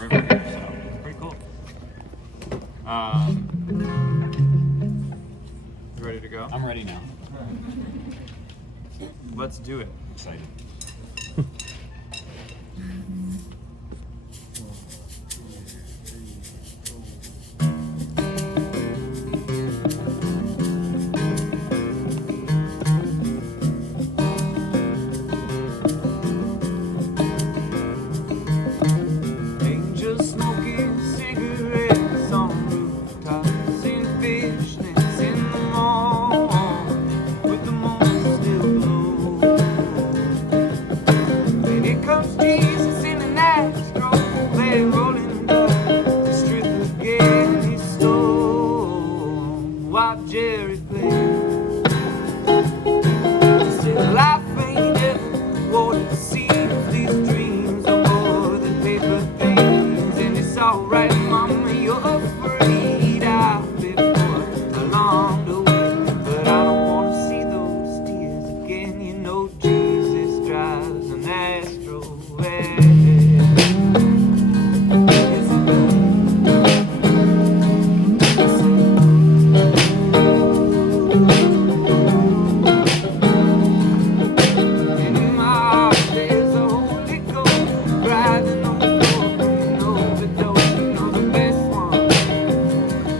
river here, so it's pretty cool. You ready to go? I'm ready now. Let's do it. Excited. Angels smoking cigarettes on rooftops and fish nets in the morning with the moon still glow. And here comes Jesus in an Astro, playing rolling up the strip again. He stole while Jerry played. Said life ain't ever what it seems. These dreams are more than paper things, and it's alright, mama, you're afraid I've been along the way, but I don't wanna see those tears again. You know Jesus drives an Astrovan. Yes, he and in my heart there's a Holy Ghost riding on the floor, and overdose. You know the best one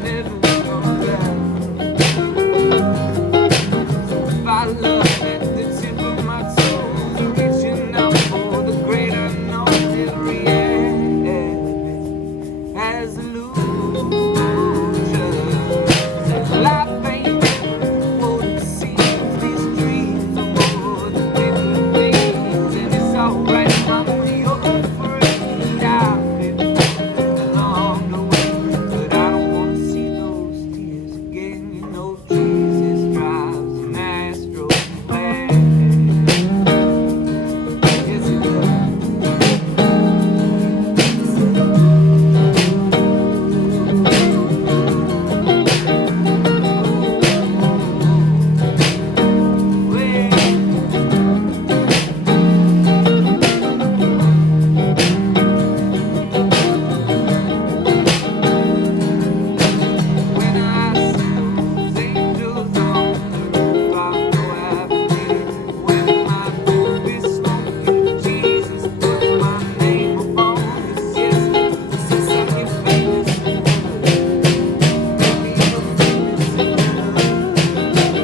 never comes out. So if I love at the tip of my toes, reaching out for the great unknown, every habit has illusion. Said life ain't what it seems. These dreams are more than paper things, and it's alright, mama, you're afraid I've been along the way, but I don't wanna see those tears again. You know Jesus drives an Astrovan. Yes, he does. When I see those angels on the roof, I know I've been. When my dope is smoking, Jesus put my name upon this. Yes, since I get famous in heaven, maybe you're famous in love.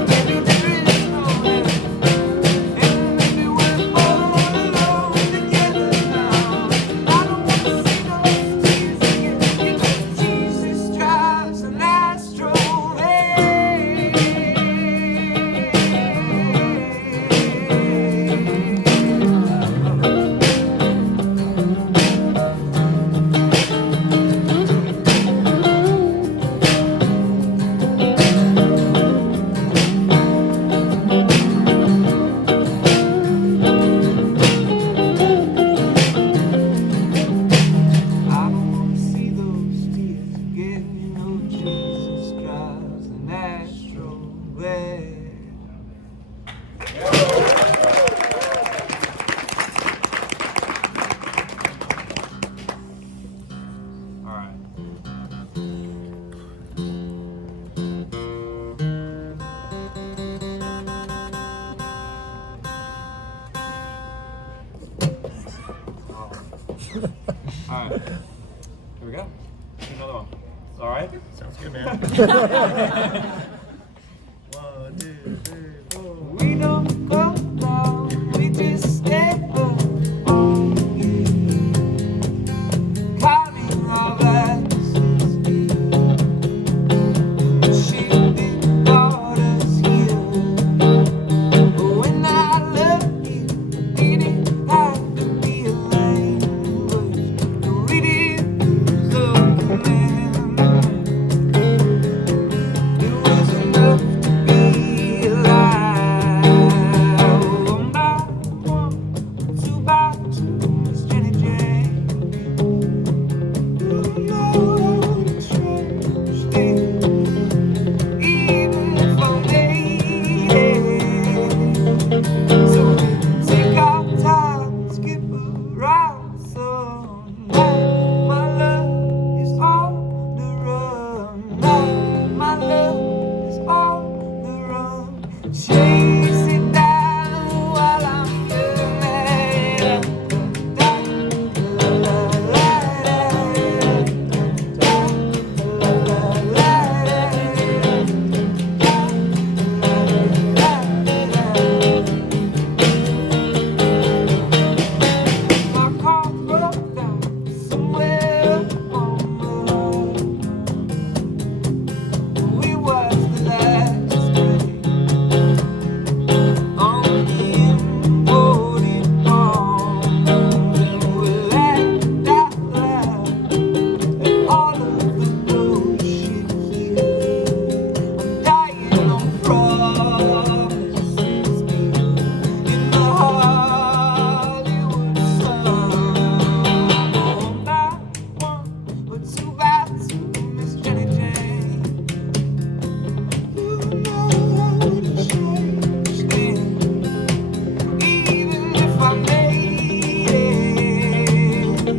Maybe there is no heaven, and maybe we're all alone together now. I don't wanna see those tears again. You know Jesus drives an I don't wanna see those tears again. You know Jesus drives an Astrovan. All right. All right. Here we go. Another one. All right. Sounds good, man. 1, 2, 3, 4. We don't go down, we just stay up all day, counting our glasses deep in the shifting waters here. But when I love you, it didn't have to be a language to read it through the command. It was enough to be alive.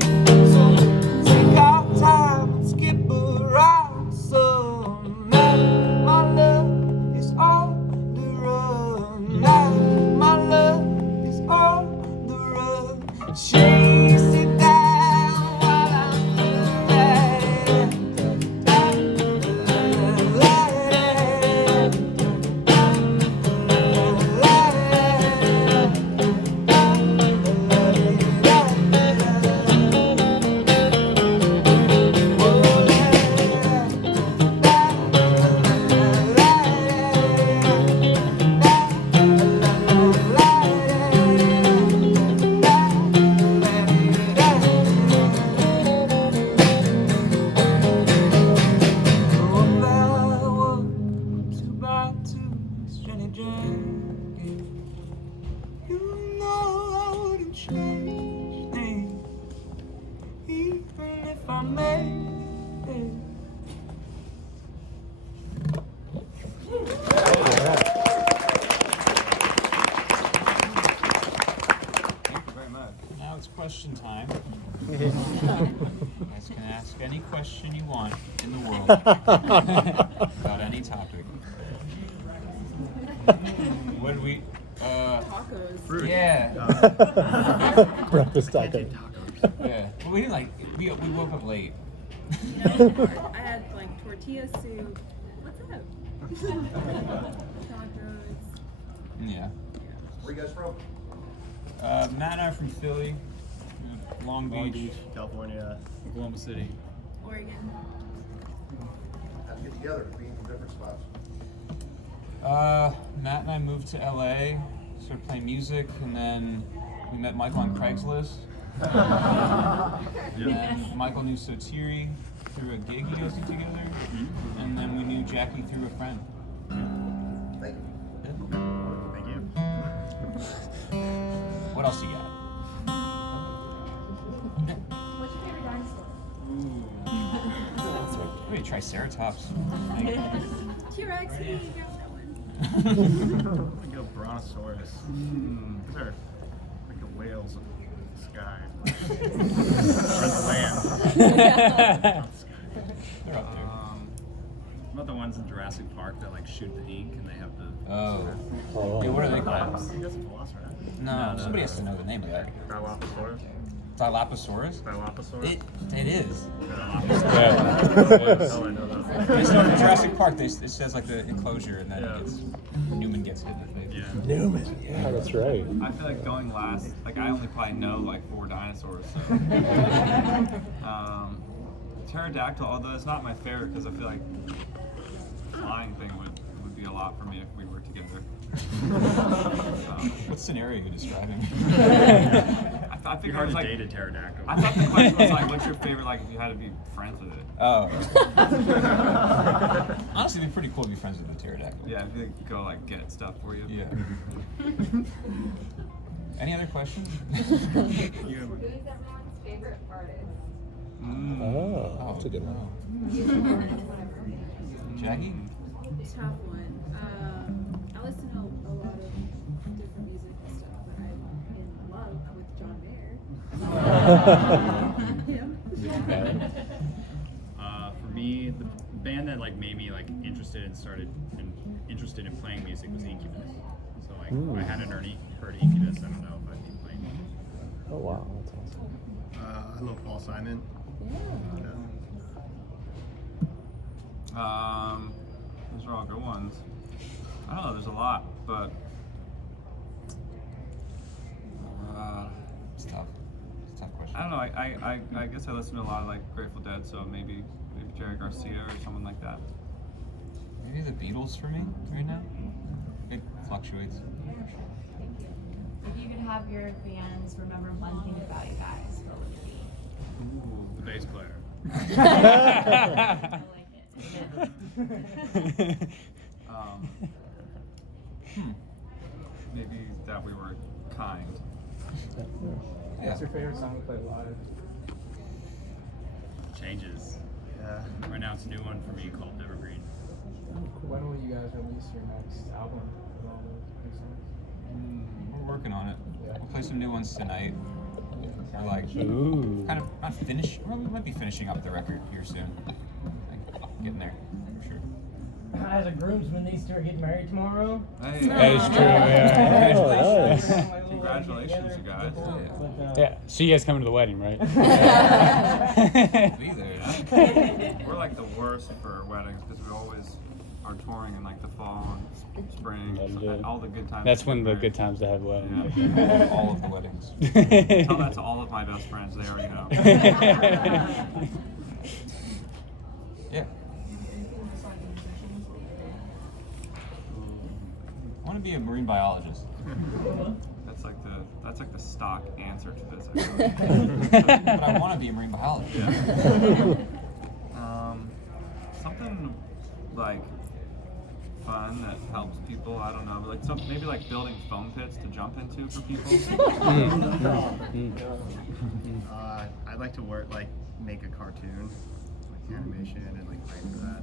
So take our time and skip around. So now my love is on the run. Now my love is on the run. Chase it down while I'm riding. You know I wouldn't change things, even if I made it. Thank you very much. Now it's question time. You guys can ask any question you want in the world about any topic. What did we? Tacos. Fruit. Yeah. Breakfast taco. Yeah. Well, we didn't like. We woke up late. I had like tortilla soup. What's up? Tacos. Yeah. Where you guys from? Matt and I are from Philly, Long Beach, California. Oklahoma City. Oregon. How'd you get together? Being from different spots. Matt and I moved to LA, started playing music, and then we met Michael on Craigslist. And then Michael knew Sotiri through a gig you guys did together, and then we knew Jackie through a friend. Thank you. Thank you. What else you got? What's your favorite dinosaur? Maybe Triceratops. T-Rex. Hey, grab that one. I'm gonna go Brontosaurus. These are like the whales of the sky. Or the land. They're up there. About the ones in Jurassic Park that like shoot the ink and they have the. Oh. Oh. Yeah, what are they called? That's a velociraptor. No, somebody has to know the name of that. Dilophosaurus. Dilophosaurus? Dilophosaurus. It is. Oh, I know that. It's not in Jurassic Park. It says like the enclosure, and then Yeah. Newman gets hit in the face. Yeah. Newman. Yeah, that's right. I feel like going last, like I only probably know like 4 dinosaurs. So. Pterodactyl, although it's not my favorite because I feel like flying thing would be a lot for me if we were together. What scenario are you describing? I It'd be figured it hard was to like. date a pterodactyl. I thought the question was like, what's your favorite? Like, if you had to be friends with it. Oh. Honestly, it'd be pretty cool to be friends with a pterodactyl. Yeah, if you go like get stuff for you. Yeah. Any other questions? Who's everyone's favorite artist? Oh, that's a good one. Jackie? Tough one. I listen to a lot of different music and stuff, but I'm in love with John Mayer. For me, the band that like made me like interested in playing music was Incubus. So like, if I hadn't heard Incubus, I don't know if I'd be playing music. Oh wow, that's awesome. I love Paul Simon. Those are all good ones. I don't know. There's a lot, but It's tough. It's a tough question. I don't know. I guess I listen to a lot of like Grateful Dead, so maybe Jerry Garcia or someone like that. Maybe the Beatles for me right now. It fluctuates. If you could have your fans remember one thing about you guys, what would it be? Ooh, the bass player. I like it. Maybe that we were kind. Yeah. What's your favorite song to play live? Changes. Yeah. Right now it's a new one for me called Evergreen. When will you guys release your next album with all those new songs? We're working on it. We'll play some new ones tonight. We're like Ooh. kind of not finished. Well, we might be finishing up the record here soon. Like, getting there, I'm sure. As a groomsman, these two are getting married tomorrow. Hey, That is true. Yeah. Oh, nice. Congratulations, you guys. Yeah. So you guys coming to the wedding, right? Be there. Huh? We're like the worst for weddings because we always are touring in like the fall and spring. And all the good times. That's when the good times to have weddings. Yeah. All of the weddings. Tell that to all of my best friends. They already know. Yeah. I want to be a marine biologist. That's like the stock answer to this. I feel like. But I want to be a marine biologist. Something like fun that helps people. I don't know, like maybe like building foam pits to jump into for people. I'd like to make a cartoon, like animation, and like write for that.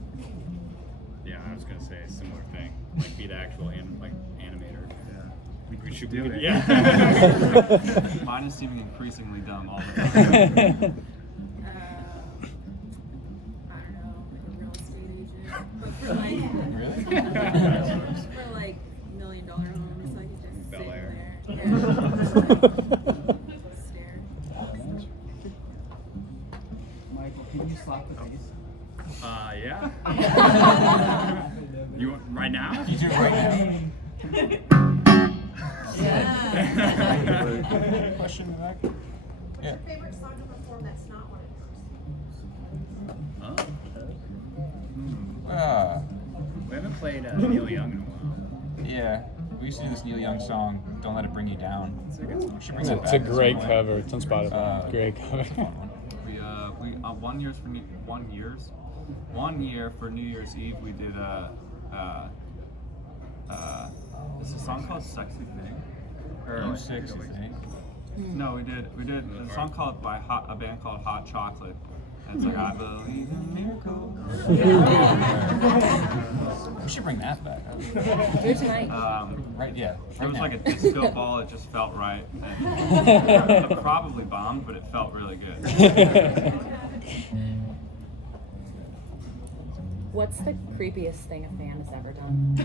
Yeah, I was gonna say a similar thing. Like be the actual animator. Yeah. We should do it. Yeah. Mine is seeming increasingly dumb all the time. I don't know, like a real estate agent, but for like Really? for like $1 million homes, like you just Bel sit Air. there, yeah, stare. Michael, can you slap the face? Yeah. You want right now? You do it right now. Question in the back? Yeah. Favorite song to perform that's not one of yours? We haven't played Neil Young in a while. Yeah. We used to do this Neil Young song, "Don't Let It Bring You Down." It's a good song. Should bring that It's a back great some way. cover. It's on Spotify. Great cover. It's a fun one. We 1 year for New Year's Eve we did it's a song called "Sexy Thing." Oh, sexy thing. No, we did a song called by a band called Hot Chocolate. And it's like I believe in miracles. We should bring that back. Do it tonight. Right? Yeah. It Right was now. like a disco ball. It just felt right. And it probably bombed, but it felt really good. What's the creepiest thing a fan has ever done?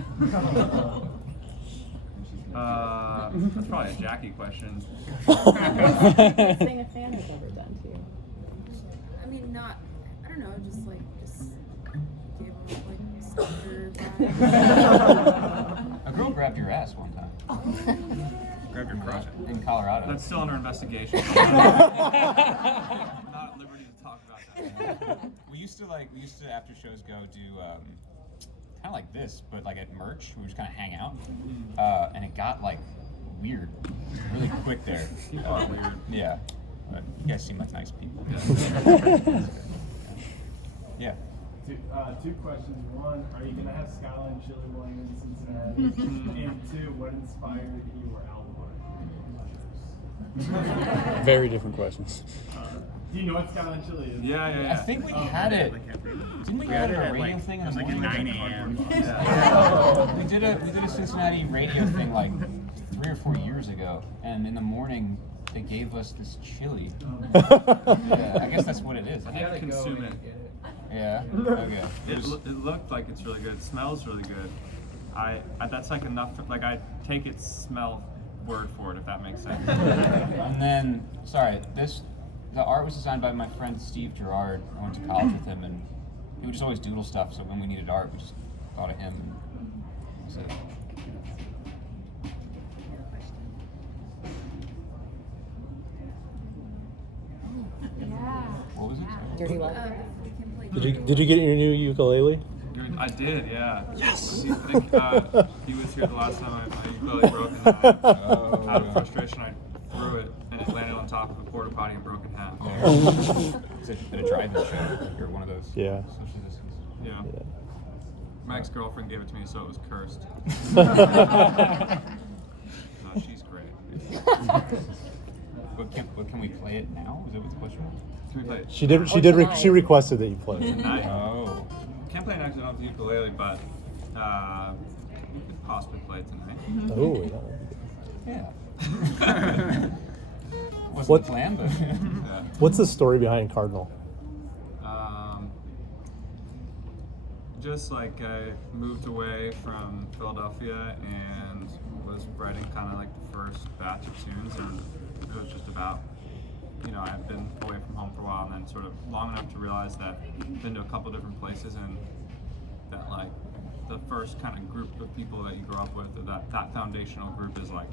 That's probably a Jackie question. What's the creepiest thing a fan has ever done to you? I mean, I don't know, just gave them like stalker vibe. A girl grabbed your ass one time. Grab your crotch. In Colorado. That's still under investigation. I'm not at liberty to talk about that. We used to after shows go do kind of like this, but like at merch, we just kind of hang out, and it got like weird, really quick there. Weird. Yeah, but you guys seem like nice people. Yeah. Two questions. One, are you going to have Skyline Chili Wine in Cincinnati? And two, what inspired your album art? Very different questions. Do you know what Skyline Chili is? Yeah. I think we had it. Didn't we have it at a radio thing in the Like at morning? 9 a.m. We did a Cincinnati radio thing like 3 or 4 years ago, and in the morning they gave us this chili. Yeah, I guess that's what it is. I think consume it. Yeah. Okay. It looked like it's really good. It smells really good. I that's like enough. Like I take its smell word for it, if that makes sense. And then, the art was designed by my friend Steve Gerard. I went to college with him, and he would just always doodle stuff. So when we needed art, we just thought of him. And that was it. Yeah. What was it? Dirty Love. We can play Did you get your new ukulele? Dude, I did, yeah. Yes. I think he was here the last time I ukulele broke, and out of frustration, I threw it, and it landed on top of a porta potty and broke in half. Is it a drive-in show? You're one of those. Yeah. Social distance. Yeah. My ex-girlfriend gave it to me, so it was cursed. No, she's great. But can we play it now? Is that what the question was? Can we play it? She requested that you play it. Tonight? Oh. Can't play next, I don't have the ukulele, but we could possibly play it tonight. Oh, yeah. Yeah. Wasn't What- the plan, but Yeah. What's the story behind Cardinal? Just like I moved away from Philadelphia and was writing kind of like the first batch of tunes, and it was just about, you know, I've been away from home for a while, and then sort of long enough to realize that I've been to a couple different places, and that like the first kind of group of people that you grow up with, or that foundational group is like,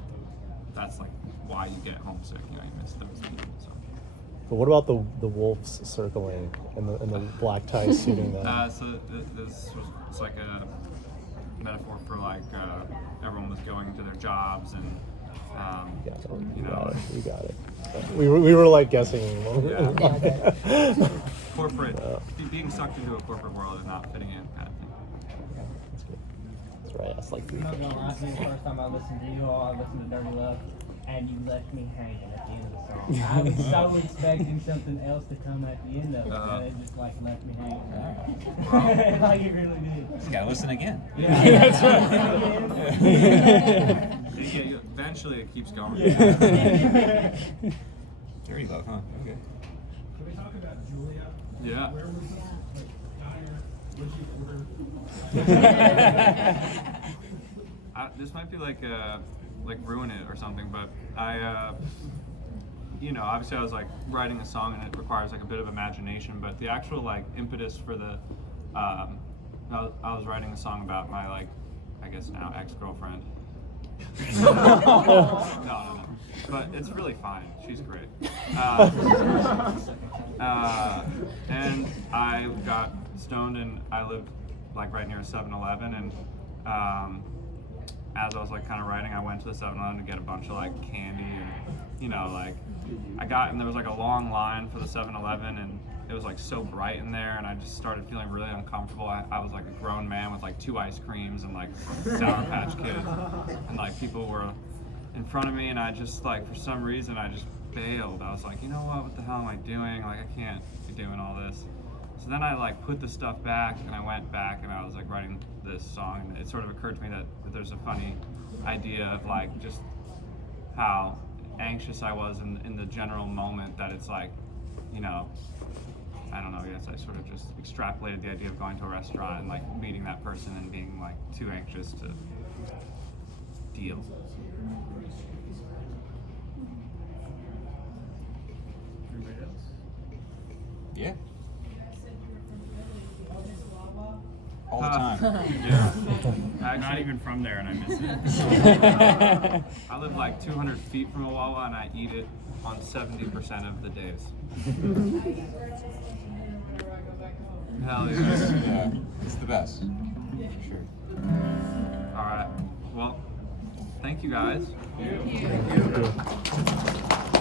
that's like why you get homesick, you know, you miss those people. So. But what about the wolves circling and the black ties suiting them? It's like a metaphor for like everyone was going to their jobs and You got it. We were like guessing. Yeah. Corporate, being sucked into a corporate world and not fitting in kind of thing. That's good. That's right. That's like I'm not gonna lie to you, the first time I listened to you all, I listened to Dirty Love, and you left me hanging at the end of the song. I was so expecting something else to come at the end of it, and it just like left me hanging. Like it really did. you gotta listen again. Yeah, That's right. Eventually it keeps going. Dirty Love, huh? Okay. Can we talk about Julia? Yeah. Where was this? Like, diner? What'd you order? This might be like ruin it or something, but I you know, obviously I was like writing a song and it requires like a bit of imagination, but the actual like impetus for the I was writing a song about my like, I guess now ex-girlfriend. No. But it's really fine. She's great. And I got stoned and I lived like right near a 7-Eleven, and as I was like kind of writing, I went to the 7-Eleven to get a bunch of like candy, and you know, like and there was like a long line for the 7-Eleven, and it was like so bright in there, and I just started feeling really uncomfortable. I was like a grown man with like 2 ice creams and like Sour Patch Kids, and like people were in front of me, and I just like, for some reason, I just bailed. I was like, you know what the hell am I doing? Like, I can't be doing all this. So then I like put the stuff back, and I went back and I was like writing this song, and it sort of occurred to me that there's a funny idea of like just how anxious I was in the general moment, that it's like, you know, I don't know, I guess I sort of just extrapolated the idea of going to a restaurant and like meeting that person and being like too anxious to deal. Everybody else? Yeah. All the time. Yeah. I'm not even from there and I miss it. I live like 200 feet from a Wawa, and I eat it on 70% of the days. Hell yeah. Yeah, it's the best. For sure. All right. Well, thank you guys. Thank you.